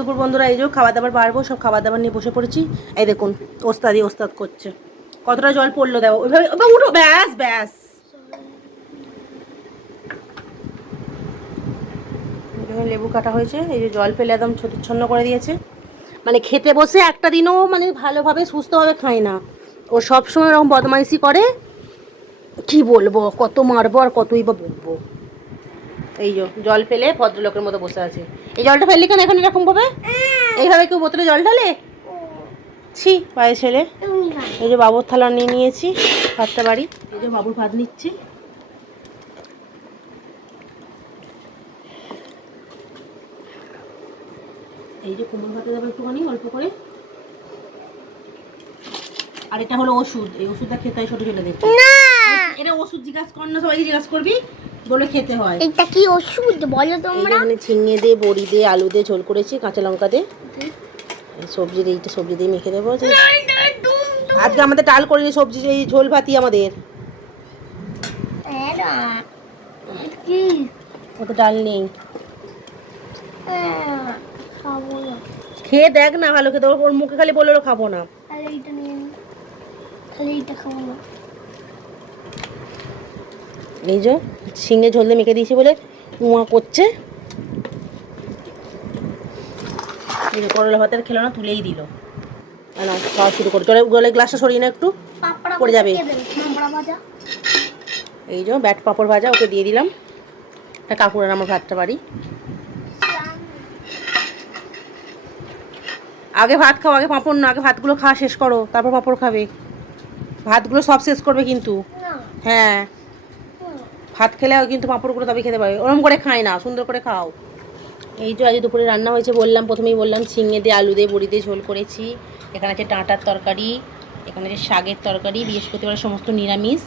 দুপুর বন্ধুরা, এই যে খাবার দাবার পারবো, সব খাবার দাবার নিয়ে বসে পড়েছি। এই দেখুন ওস্তাদ করছে। কতটা জল পড়লো দেখো, ওইভাবে উঠো, ব্যাস ব্যাস। লেবু কাটা হয়েছে, এই যে জল ফেলে একদম ছন্ন করে দিয়েছে। মানে খেতে বসে একটা দিনও মানে ভালোভাবে সুস্থভাবে খায় না, ও সবসময় এরকম বদমাইশি করে। কি বলবো, কত মারবো আর কতই বা বকবো। এই যে জল ফেলে ভদ্রলোকের মতো বসে আছে। এই জলটা ফেললি কেন এখন এরকম ভাবে? এইভাবে কেউ বোতলে জল ঢালে? ছি পায়ে ছেলে। এই যে বাবুর থালা নিয়ে নিয়েছি, ভাতটা বাড়ি। এই যে বাবুর ভাত নিচ্ছি। এই যে কোমল ভাতে যাবে একটুখানি অল্প করে। আর এটা হলো ওষুধ, এই ওষুধটা খেতে হয় ছোট ছেলেদের। এটা ওষুধ জিজ্ঞাসা কর না, সবাইকে জিজ্ঞাসা করবি বলে খেতে হয়। এটা কি ওষুধ বলো তোমরা? এখানে ঝিঙে দিয়ে, বড়ি দিয়ে, আলু দিয়ে ঝোল করেছি, কাঁচা লঙ্কা দিয়ে। সবজি দিয়ে মেখে দেবো। আজকে আমাদের ডাল করিনি, সবজি এই ঝোল ভাতই আমাদের। ওতে ডাল নেই। খেয়ে দেখ না, ভালো খেতে। ওর মুখে খালি বললো খাবো না। এই যে ঝিঙে ঝোল দিয়ে মেখে দিয়েছি বলে উমা করছে। করলা ভাতের খেলো না, তুলেই দিল। না খাওয়া শুরু করে, জলে গ্লাসটা সরিয়ে না একটু, পড়ে যাবে। এই যে ব্যাট পাঁপড় ভাজা ওকে দিয়ে দিলাম। এটা কাকুরার আমার ভাতটা বাড়ি। আগে ভাত খাও, আগে পাঁপড় না, আগে ভাতগুলো খাওয়া শেষ করো, তারপর পাঁপড় খাবে। ভাতগুলো সব শেষ করবে কিন্তু। হ্যাঁ, ভাত খেলে কিন্তু পাঁপড়গুলো তবে খেতে পারবে। ওরম করে খায় না, সুন্দর করে খাও। এই যে আজ দুপুরে রান্না হয়েছে, প্রথমেই বললাম ঝিঙে দিয়ে, আলু দিয়ে, বড়ি দিয়ে ঝোল করেছি। এখানে আছে ডাঁটার তরকারি, এখানে আছে শাকের তরকারি, বৃহস্পতিবার সমস্ত নিরামিষ।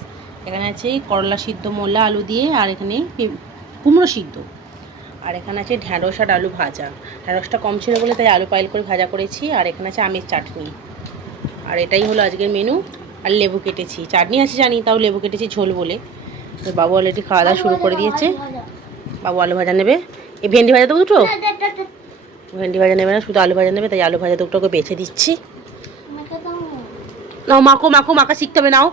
এখানে আছে করলা সিদ্ধ মোলা আলু দিয়ে, আর এখানে কুমড়ো সিদ্ধ। আর এখানে আছে ঢ্যাঁড়স আর আলু ভাজা। ঢ্যাঁড়সটা কম ছিল বলে তাই আলু পাইল করে ভাজা করেছি। আর এখানে আছে আমের চাটনি। আর এটাই হলো আজকের মেনু। আর লেবু কেটেছি, চাটনি আছে জানি, তাও লেবু কেটেছি ঝোল বলে। তো বাবু অলরেডি খাওয়া দাওয়া শুরু করে দিয়েছে। বাবু আলু ভাজা নেবে। এই ভেন্ডি ভাজা দেবো দুটো? ভেন্ডি ভাজা নেবে না, শুধু আলু ভাজা নেবে, তাই আলু ভাজা দুটোকে বেছে দিচ্ছি। নাও মাখো, মাখা শিখতে হবে। নাও